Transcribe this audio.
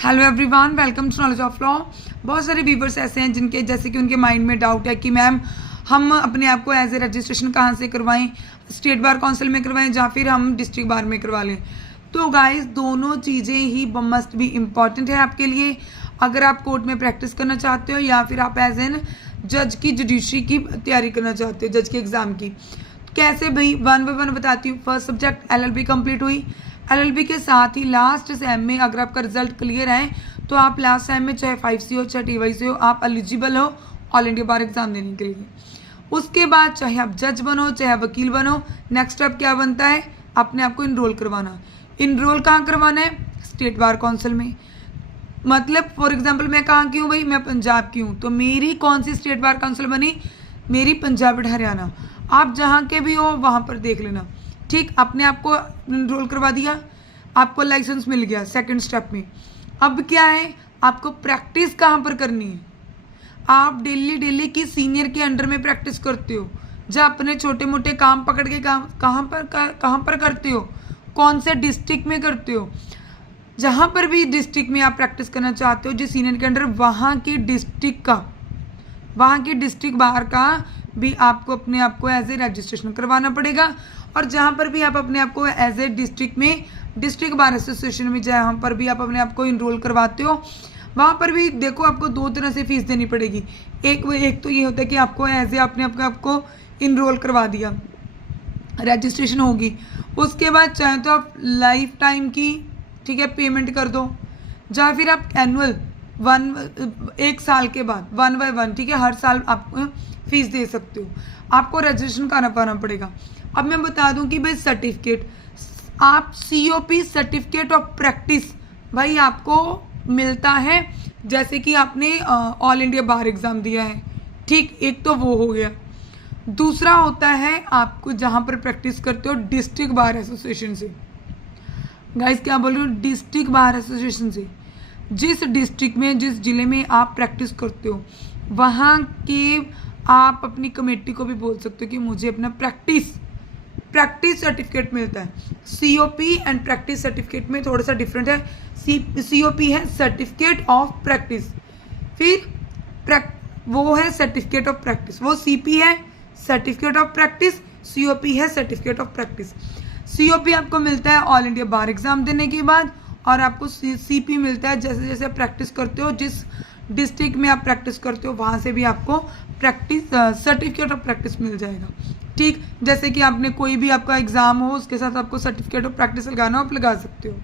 Hello everyone, welcome to knowledge of law. बहुत सारे viewers ऐसे हैं जिनके जैसे कि उनके माइंड में डाउट है कि मैम हम अपने आप को एज ए रजिस्ट्रेशन कहाँ से करवाएं, स्टेट बार काउंसिल में करवाएं या फिर हम डिस्ट्रिक्ट बार में करवा लें। तो गाइस दोनों चीज़ें ही मस्ट भी इम्पॉर्टेंट है आपके लिए। अगर आप कोर्ट में प्रैक्टिस करना चाहते हो या फिर आप एज एन जज की जुडिशरी की तैयारी करना चाहते हो, जज के एग्ज़ाम की। कैसे भाई, वन बाय वन बताती हूँ। फर्स्ट सब्जेक्ट LLB कंप्लीट हुई। LLB के साथ ही लास्ट सेम में अगर आपका रिजल्ट क्लियर है तो आप लास्ट सेम में चाहे 5C हो चाहे TY हो, आप एलिजिबल हो ऑल इंडिया बार एग्जाम देने के लिए। उसके बाद चाहे आप जज बनो चाहे आप वकील बनो, नेक्स्ट स्टेप क्या बनता है, अपने आप को इनरोल करवाना। इनरोल कहाँ करवाना है? स्टेट बार काउंसिल में। मतलब फॉर एग्जाम्पल मैं कहाँ की हूँ भाई, मैं पंजाब की हूँ, तो मेरी कौन सी स्टेट बार काउंसिल बनी? मेरी पंजाब एंड हरियाणा। आप जहाँ के भी हो वहाँ पर देख लेना। ठीक, अपने आप को इनरोल करवा दिया, आपको लाइसेंस मिल गया सेकंड स्टेप में। अब क्या है, आपको प्रैक्टिस कहाँ पर करनी है? आप डेली की सीनियर के अंडर में प्रैक्टिस करते हो, जहाँ अपने छोटे मोटे काम पकड़ के कहाँ पर करते हो, कौन से डिस्ट्रिक्ट में करते हो। जहाँ पर भी डिस्ट्रिक्ट में आप प्रैक्टिस करना चाहते हो जिस सीनियर के अंडर, वहाँ की डिस्ट्रिक्ट बार का भी आपको अपने आप को एज ए रजिस्ट्रेशन करवाना पड़ेगा। और जहाँ पर भी आप अपने आप को एज ए डिस्ट्रिक्ट में डिस्ट्रिक्ट बार एसोसिएशन में जहाँ पर भी आप अपने आप को इनरोल करवाते हो, वहाँ पर भी देखो आपको दो तरह से फीस देनी पड़ेगी। एक तो ये होता है कि आपको एज ए अपने आप को इनरोल करवा दिया, रजिस्ट्रेशन होगी। उसके बाद चाहे तो आप लाइफ टाइम की, ठीक है, पेमेंट कर दो, या फिर आप एनुअल एक साल के बाद 1 by 1, ठीक है, हर साल आप फीस दे सकते हो। आपको रजिस्ट्रेशन कराना पड़ेगा। अब मैं बता दूं कि भाई सर्टिफिकेट, आप COP सर्टिफिकेट ऑफ प्रैक्टिस भाई आपको मिलता है जैसे कि आपने ऑल इंडिया बार एग्ज़ाम दिया है। ठीक, एक तो वो हो गया। दूसरा होता है आपको जहाँ पर प्रैक्टिस करते हो डिस्ट्रिक्ट बार एसोसिएशन से। गाइस क्या बोल रही हूँ, डिस्ट्रिक्ट बार एसोसिएशन से। जिस डिस्ट्रिक्ट में जिस ज़िले में आप प्रैक्टिस करते हो वहाँ के आप अपनी कमेटी को भी बोल सकते हो कि मुझे अपना प्रैक्टिस सर्टिफिकेट मिलता है। COP एंड प्रैक्टिस सर्टिफिकेट में थोड़ा सा डिफरेंट है। COP है सर्टिफिकेट ऑफ प्रैक्टिस, फिर वो है सर्टिफिकेट ऑफ प्रैक्टिस, वो CP है सर्टिफिकेट ऑफ प्रैक्टिस, COP है सर्टिफिकेट ऑफ प्रैक्टिस। COP आपको मिलता है ऑल इंडिया बार एग्जाम देने के बाद, और आपको CP मिलता है जैसे जैसे आप प्रैक्टिस करते हो, जिस डिस्ट्रिक्ट में आप प्रैक्टिस करते हो वहाँ से भी आपको प्रैक्टिस सर्टिफिकेट ऑफ प्रैक्टिस मिल जाएगा। ठीक, जैसे कि आपने कोई भी आपका एग्जाम हो उसके साथ आपको सर्टिफिकेट ऑफ प्रैक्टिस लगाना हो, आप लगा सकते हो।